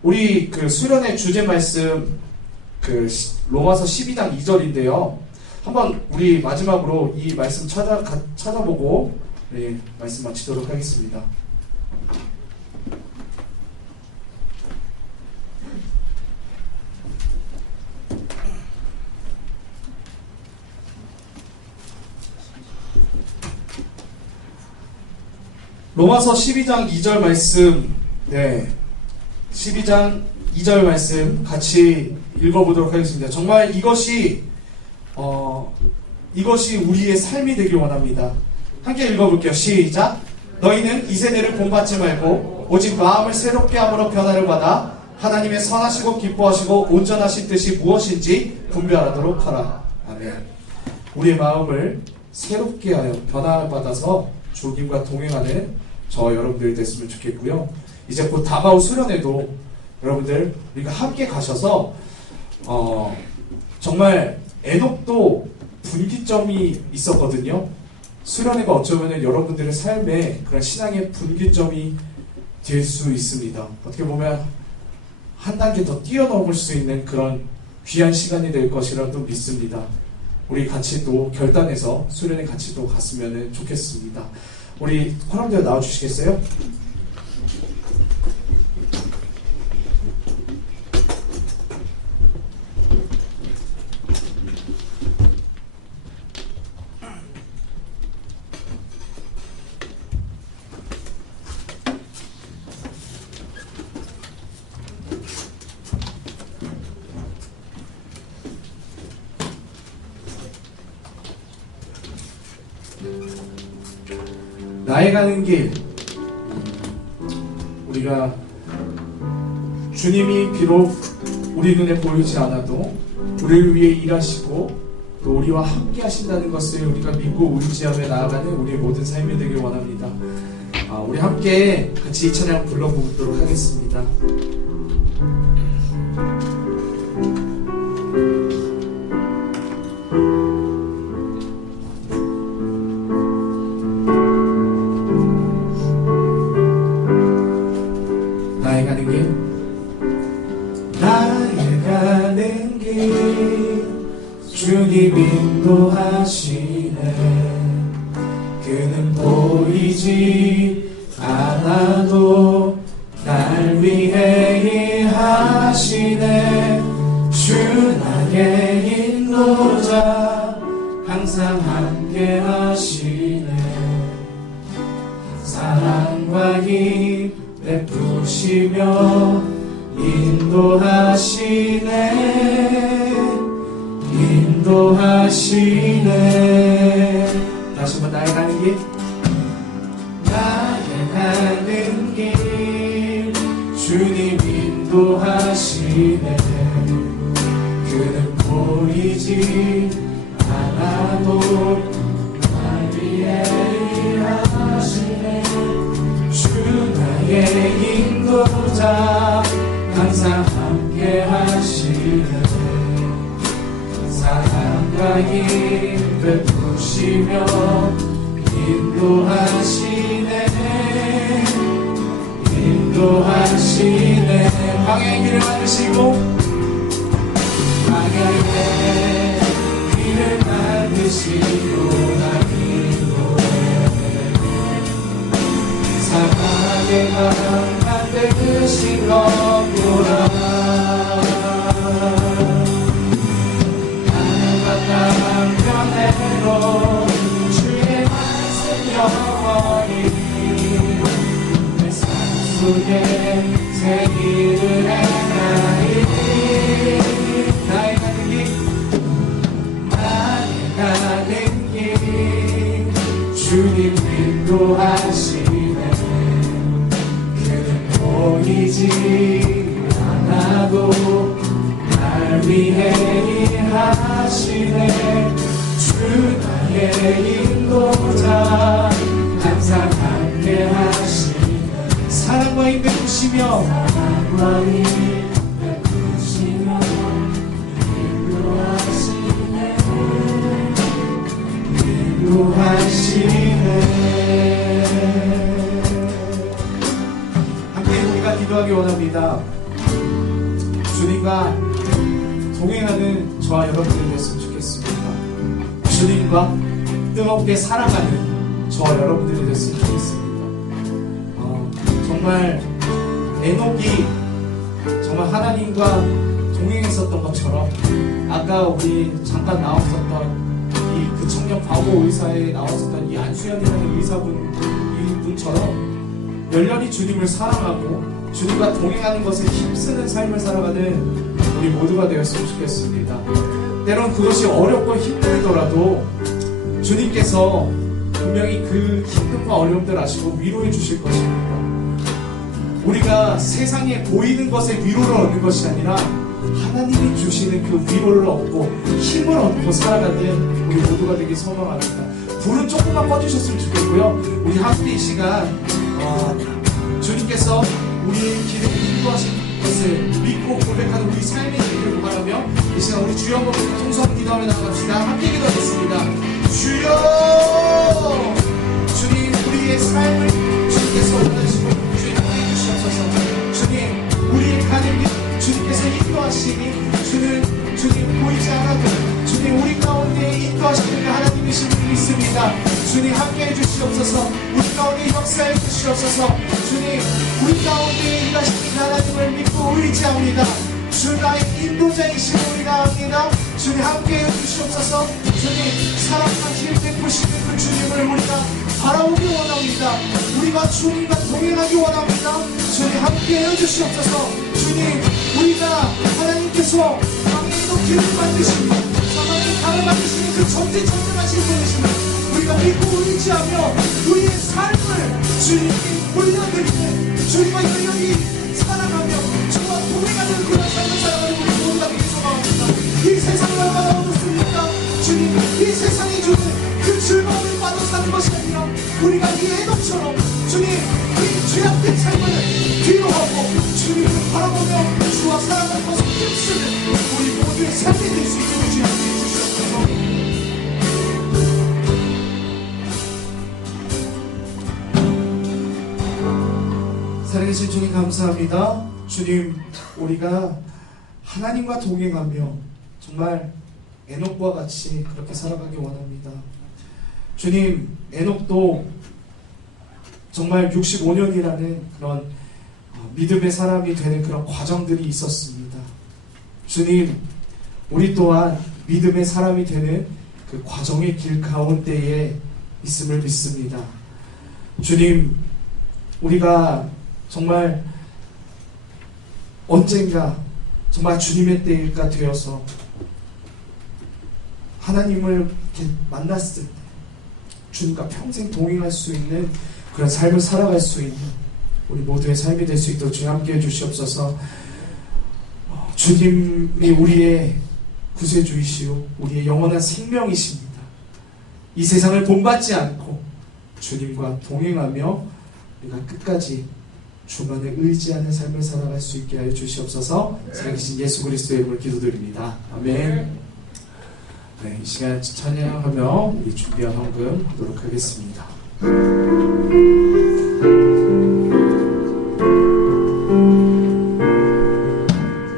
우리 그 수련의 주제 말씀 그 로마서 12장 2절인데요. 한번 우리 마지막으로 이 말씀 찾아보고 말씀 마치도록 하겠습니다. 로마서 12장 2절 말씀, 12장 2절 말씀 같이 읽어보도록 하겠습니다. 정말 이것이 우리의 삶이 되길 원합니다. 함께 읽어볼게요. 시작. 너희는 이 세대를 본받지 말고 오직 마음을 새롭게 함으로 변화를 받아 하나님의 선하시고 기뻐하시고 온전하신 뜻이 무엇인지 분별하도록 하라. 아멘. 우리의 마음을 새롭게 하여 변화를 받아서 주님과 동행하는 저 여러분들이 됐으면 좋겠고요. 이제 곧 다가올 수련회도 여러분들 우리가 함께 가셔서 정말 에녹도 분기점이 있었거든요. 수련회가 어쩌면 여러분들의 삶에 그런 신앙의 분기점이 될 수 있습니다. 어떻게 보면 한 단계 더 뛰어넘을 수 있는 그런 귀한 시간이 될 것이라도 믿습니다. 우리 같이 또 결단해서 수련회 같이 또 갔으면 좋겠습니다. 우리 화람대로 나와주시겠어요? 나의 가는 길, 우리가 주님이 비록 우리 눈에 보이지 않아도 우리를 위해 일하시고 또 우리와 함께 하신다는 것을 우리가 믿고 의지하며 나아가는 우리의 모든 삶이 되길 원합니다. 우리 함께 같이 이 찬양 불러보도록 하겠습니다. 나의 가는 길, 나의 가는 길, 주님 인도하시네. 그는 보이지 않아도 날 위해 일하시네. 주 나의 인도자, 항상 함께 하시네. 사랑과 힘 베푸시며 인도하시네. 인도하시네. 다시 한번 나의 가는 길, 나의 가는 길, 주님 인도하시네. 그는 보이지 않아도 날 위해 일하시네. 주 나의 인도자, 항상 함께 하시네. 사랑과 힘 베푸시며 인도하시네. 인도하시네. 광야의 길을 만드시고, 광야의 길을 만드시고 날 인도해. 사랑의 마음 만드신 거구나. 한편으로 주의 말씀 영원히 내 삶 속에 새 일을 행하리니. 나의 가는 길, 나의 가는 길, 주님 인도하시네. 그는 보이지 않아도 날 위해 일하시네. 주 나의 인도자, 항상 함께 하시네. 사랑과 힘 베푸시며 인도하시네. 함께 우리가 기도하기 원합니다. 주님과 동행하는 저와 여러분들이 됐으면 좋겠습니다. 주님과 뜨겁게 사랑하는 저와 여러분들이 됐으면 좋겠습니다. 정말 에녹이 정말 하나님과 동행했었던 것처럼, 아까 우리 잠깐 나왔었던 이 그 청년 과거 의사에 나왔었던 이 안수연이라는 이분처럼 열렬히 주님을 사랑하고 주님과 동행하는 것에 힘쓰는 삶을 살아가는 우리 모두가 되었으면 좋겠습니다. 때론 그것이 어렵고 힘들더라도 주님께서 분명히 그 힘듦과 어려움들 아시고 위로해 주실 것입니다. 우리가 세상에 보이는 것에 위로를 얻는 것이 아니라 하나님이 주시는 그 위로를 얻고 힘을 얻고 살아가는 우리 모두가 되길 소망합니다. 불은 조금만 꺼주셨으면 좋겠고요. 우리 함께 이 시간 주님께서 우리의 길을 인도하신 것을 것을 믿고 고백하는 우리 삶이 되기를 바라며 이 시간 우리 주여 한번 통성 기도하며 나갑시다. 함께 기도하겠습니다. 주여, 주님 우리의 삶을 주님께서 원하시고 주님 함께 해주시옵소서. 주님 우리의 가는 길 주님께서 인도하시니 주님 보이지 않아도 주님 우리 가운데 인도하시는 하나님이심을 믿습니다. 주님 함께 해주시옵소서. 우리 가운데 역사해 주시옵소서. 주님 우리 가운데 일하시는 하나님을 믿고 의지합니다. 주 나의 인도자이신 우리가 합니다. 주님 함께 해주시옵소서. 주님 사랑하시는 베푸시는 그 주님을 우리가 바라보기 원합니다. 우리가 주님과 동행하기 원합니다. 주님 함께 해주시옵소서. 주님 우리가 하나님께서 광야에도 길을 만드시고 사막에 강을 만드시는 그 전지전능하신 분이심을 우리가 믿고 의지하며 우리의 삶을 주님께 돌려드리는 주님과 영원히 사랑하며 주와 동행하는 그런 삶을 살아가는 우리 모두가 되기 소망합니다. 이 세상을 얼마나 어둡습니까? 주님 이 세상이 주는 그 즐거움을 받아 사는 것이 아니라 우리가 이 애독처럼 주님 이 죄악된 삶을 뒤로하고 주님을 바라보며 주와 사랑하는 것을 힘쓰는 우리 모두의 삶이 될 수 있도록 주님께 주시옵소서. 살아계신 주님 감사합니다. 주님 우리가 하나님과 동행하며 정말 에녹과 같이 그렇게 살아가기 원합니다. 주님 에녹도 정말 65년이라는 그런 믿음의 사람이 되는 그런 과정들이 있었습니다. 주님 우리 또한 믿음의 사람이 되는 그 과정의 길 가운데에 있음을 믿습니다. 주님 우리가 정말 언젠가 정말 주님의 때가 되어서 하나님을 이렇게 만났을 때 주님과 평생 동행할 수 있는 그런 삶을 살아갈 수 있는 우리 모두의 삶이 될 수 있도록 주님 함께 해주시옵소서. 주님이 우리의 구세주이시오 우리의 영원한 생명이십니다. 이 세상을 본받지 않고 주님과 동행하며 우리가 끝까지 주만을 의지하는 삶을 살아갈 수 있게 하여 주시옵소서. 살아계신 예수 그리스도의 이름으로 기도드립니다. 아멘. 네, 이 시간 찬양하며 우리 준비한 헌금 하도록 하겠습니다.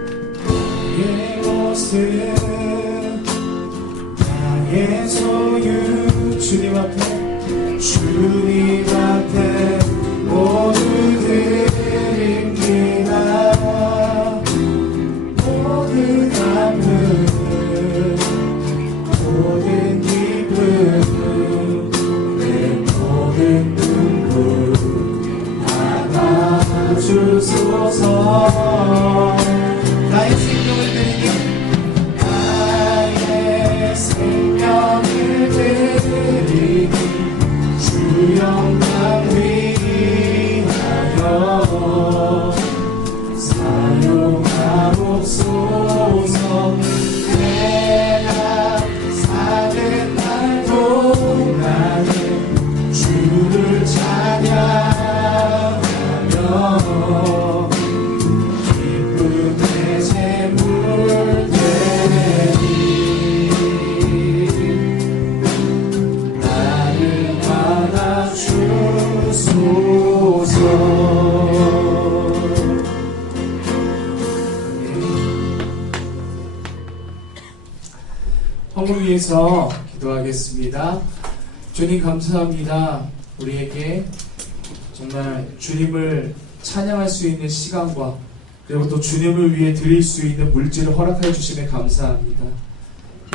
나의 것은 나의 소유 주님 앞에 모두 드립니다. 모든 아픔 모든 기쁨 내 모든 눈물 담아주소서. 나의 생명을 드리니 나의 생명을 드리니 주 영광 위하여 사용하옵소서. 내가 사는 날 동안에 주를 찬양하며 기쁨의 제물 되니 나를 받아주소서. 헌금을 위해서 기도하겠습니다. 주님 감사합니다. 우리에게 정말 주님을 찬양할 수 있는 시간과 그리고 또 주님을 위해 드릴 수 있는 물질을 허락해 주심에 감사합니다.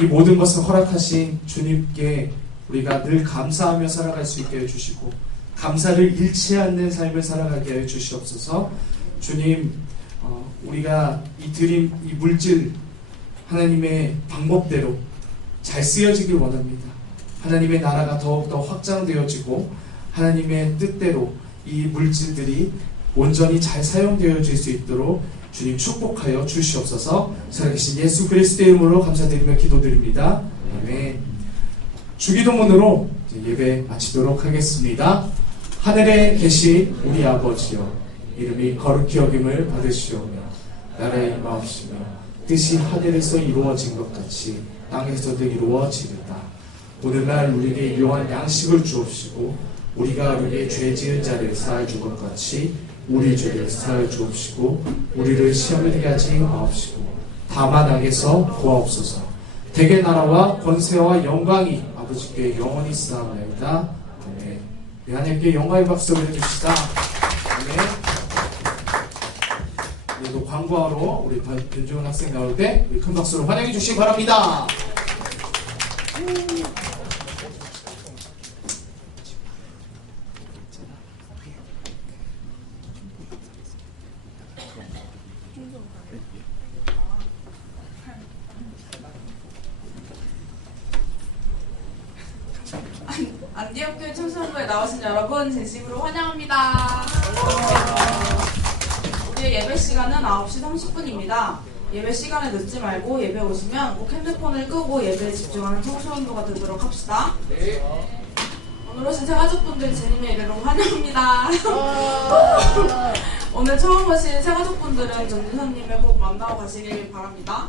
이 모든 것을 허락하신 주님께 우리가 늘 감사하며 살아갈 수 있게 해주시고 감사를 잃지 않는 삶을 살아가게 하여 주시옵소서. 주님 우리가 이 드림 이 물질 하나님의 방법대로 잘 쓰여지길 원합니다. 하나님의 나라가 더욱더 확장되어지고 하나님의 뜻대로 이 물질들이 온전히 잘 사용되어질 수 있도록 주님 축복하여 주시옵소서. 살아계신 예수 그리스도의 이름으로 감사드리며 기도드립니다. 아멘. 주기도문으로 예배 마치도록 하겠습니다. 하늘에 계신 우리 아버지여 이름이 거룩히 여김을 받으시오며 나라의 임하옵시며 뜻이 하늘에서 이루어진 것 같이 땅에서도 이루어지리다. 오늘날 우리에게 일용할 양식을 주옵시고 우리가 우리에게 죄 지은 자를 사하여 준 것 같이 우리 죄를 사하여 주옵시고 우리를 시험에 들게 하지 마옵시고 다만 악에서 구하옵소서. 대개 나라와 권세와 영광이 아버지께 영원히 있사옵나이다. 아멘. 우리 하나님께 영광의 박수 보내주시다. 아멘. 그리고 광고하러 우리 변종훈 학생 나올 때 우리 큰 박수로 환영해 주시기 바랍니다. 안디옥교회 청소년부에 나오신 여러분 진심으로 환영합니다. 우리의 예배 시간은 9시 30분입니다. 예배 시간에 늦지 말고 예배 오시면 꼭 핸드폰을 끄고 예배에 집중하는 청소년부가 되도록 합시다. 오늘 오신 새가족분들 주님의 예배로 환영합니다. 오늘 처음 오신 새가족분들은 전도사님을 꼭 만나고 가시길 바랍니다.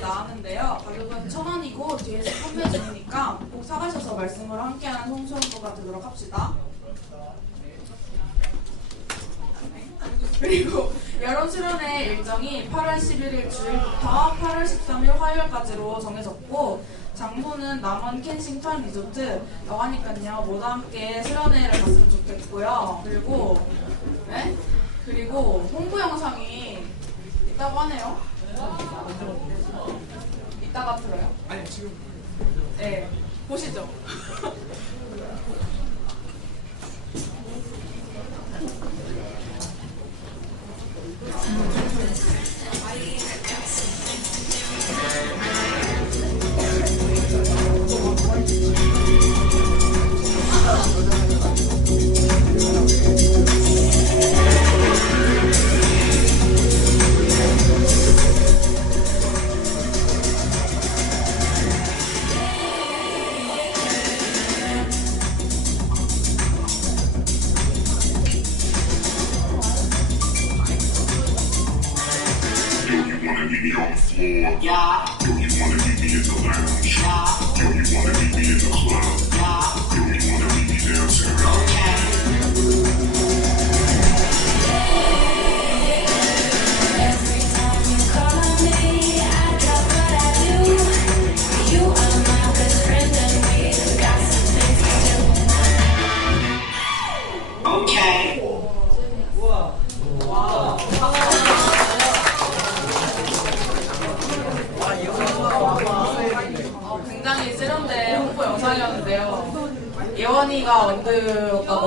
나왔는데요. 가격은 1,000원이고 뒤에서 판매 중이니까 꼭 사가셔서 말씀으로 함께하는 청소년부가 되도록 합시다. 그리고 여름 수련회 일정이 8월 11일 주일부터 8월 13일 화요일까지로 정해졌고 장소는 남원 켄싱턴 리조트 여가니까요 모두 함께 수련회를 갔으면 좋겠고요. 그리고 홍보 영상이 있다고 하네요. 이따가 들어요? 아니 지금 네 보시죠. Yeah. Yo, you wanna meet me in the lounge? Yeah. Yo, you wanna meet me in the club? Yeah. Yo, you wanna meet me downtown? Okay. Every time you call me, I drop what I do. You are my best friend and we got some things to do. Okay. 굉장히 세련된 홍보 영상이었는데요. 예원이가 원드였다고.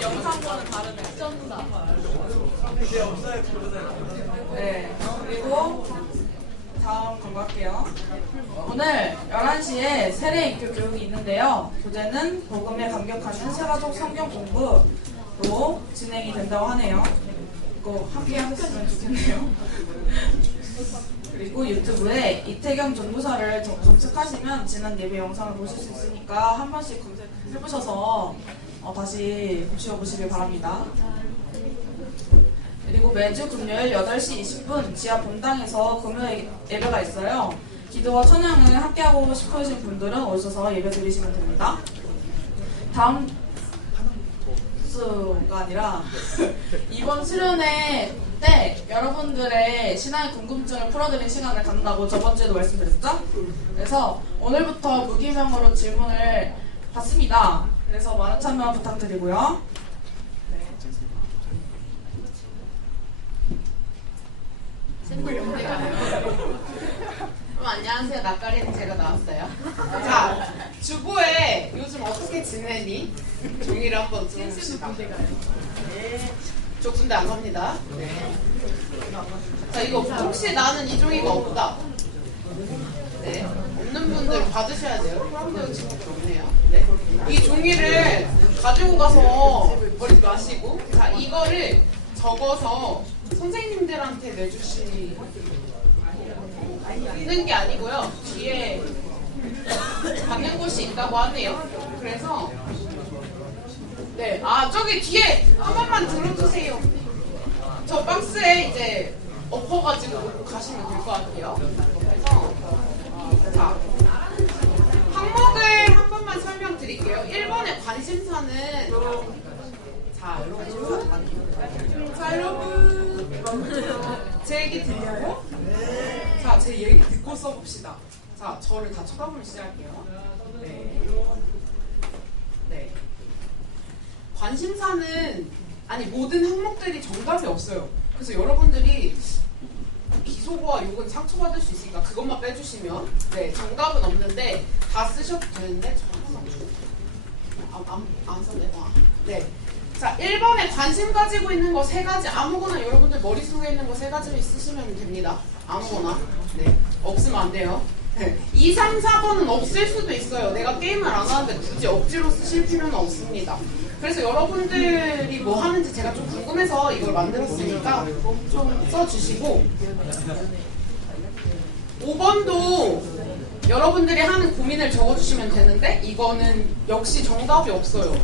영상과는 다르네. 네. 그리고 다음 공부할게요. 오늘 11시에 세례 입교 교육이 있는데요. 주제는 복음에 감격하는 새가족 성경 공부로 진행이 된다고 하네요. 이거 함께 하셨으면 좋겠네요. 그리고 유튜브에 이태경 전도사를 검색하시면 지난 예배 영상을 보실 수 있으니까 한 번씩 검색해보셔서 다시 보시길 바랍니다. 그리고 매주 금요일 8시 20분 지하 본당에서 금요 예배가 있어요. 기도와 찬양을 함께하고 싶으신 분들은 오셔서 예배 드리시면 됩니다. 다음 점수가 아니라 이번 수련회 때 여러분들의 신앙의 궁금증을 풀어드린 시간을 갖는다고 저번 주에도 말씀드렸죠? 그래서 오늘부터 무기명으로 질문을 받습니다. 그래서 많은 참여 부탁드리고요. 그럼 안녕하세요. 낯가리는 제가 나왔어요. 자, 주보에 요즘 어떻게 지내니? 종이를 한번 들어봅시다. 네. 저 군대 안 갑니다. 네. 자, 이거 혹시 나는 이 종이가 없다. 네. 없는 분들 받으셔야 돼요. 포함되어 친구들 없네요. 네. 이 종이를 가지고 가서 버리지 마시고, 자, 이거를 적어서 선생님들한테 내주시는 게 아니고요. 뒤에 받는 곳이 있다고 하네요. 그래서 네, 저기 뒤에 한 번만 들어주세요. 저 박스에 이제 엎어가지고 가시면 될 것 같아요. 그래서 자, 항목을 한 번만 설명드릴게요. 1번의 관심사는 자, 여러분 제 얘기 들려요? 자, 제 얘기 듣고 써봅시다. 자, 저를 다 쳐다보면 시작할게요. 네. 네. 관심사는 아니 모든 항목들이 정답이 없어요. 그래서 여러분들이 비속어와 욕은 상처받을 수 있으니까 그것만 빼주시면 네, 정답은 없는데 다 쓰셔도 되는데 안 썼네. 네. 자, 1번에 관심 가지고 있는 거 3가지 아무거나 여러분들 머릿속에 있는 거 3가지 있으시면 됩니다. 아무거나. 네. 없으면 안 돼요. 네. 2, 3, 4번은 없을 수도 있어요. 내가 게임을 안 하는데 굳이 억지로 쓰실 필요는 없습니다. 그래서 여러분들이 뭐 하는지 제가 좀 궁금해서 이걸 만들었으니까 좀 써주시고 5번도 여러분들이 하는 고민을 적어주시면 되는데 이거는 역시 정답이 없어요.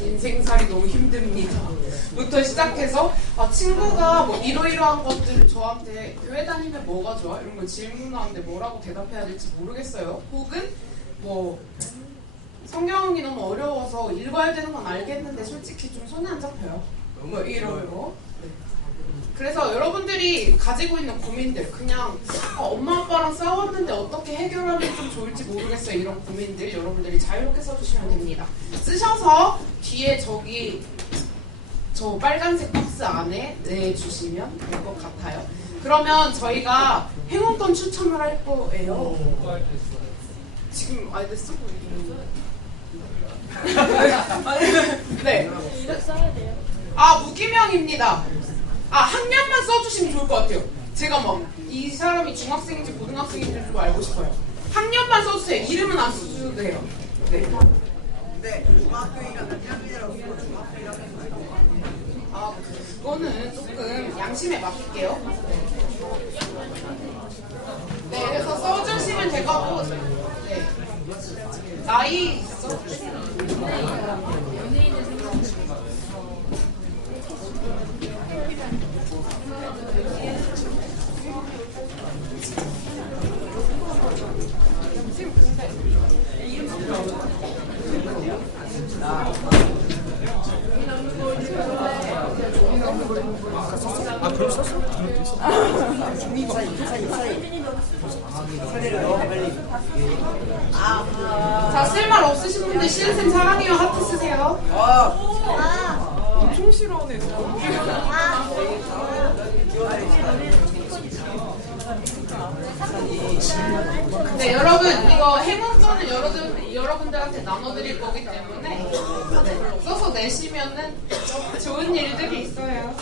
인생살이 너무 힘듭니다 부터 시작해서 친구가 뭐 이러이러한 것들 저한테 교회 다니면 뭐가 좋아? 이런 거 질문하는데 뭐라고 대답해야 될지 모르겠어요. 혹은 뭐 성경이 너무 어려워서 읽어야 되는 건 알겠는데 솔직히 좀 손에 안 잡혀요. 뭐 이런 거. 네. 그래서 여러분들이 가지고 있는 고민들 그냥 엄마 아빠랑 싸웠는데 어떻게 해결하면 좀 좋을지 모르겠어요. 이런 고민들 여러분들이 자유롭게 써주시면 됩니다. 쓰셔서 뒤에 저기 저 빨간색 박스 안에 내주시면 될 것 같아요. 그러면 저희가 행운권 추첨을 할 거예요. 지금 아이들 쓰고 있는 네. 무기명입니다. 학년만 써주시면 좋을 것 같아요. 제가 막 이 사람이 중학생인지 고등학생인지 좀 알고 싶어요. 학년만 써주세요. 이름은 안 써주셔도 돼요. 네. 중학교 1학년, 1학년이라고 중학교 1학년. 그거는 조금 양심에 맡길게요. 네, 그래서 써주시면 될 것 같고, 네. 나이 써주시면 자, 쓸말 없으신 분들 시은쌤 사랑해요 하트 쓰세요. 엄청 싫어하네. 네, 여러분 이거 행운권은 여러분들한테 나눠드릴 거기 때문에 써서 내시면은 좋은 일들이 있어요.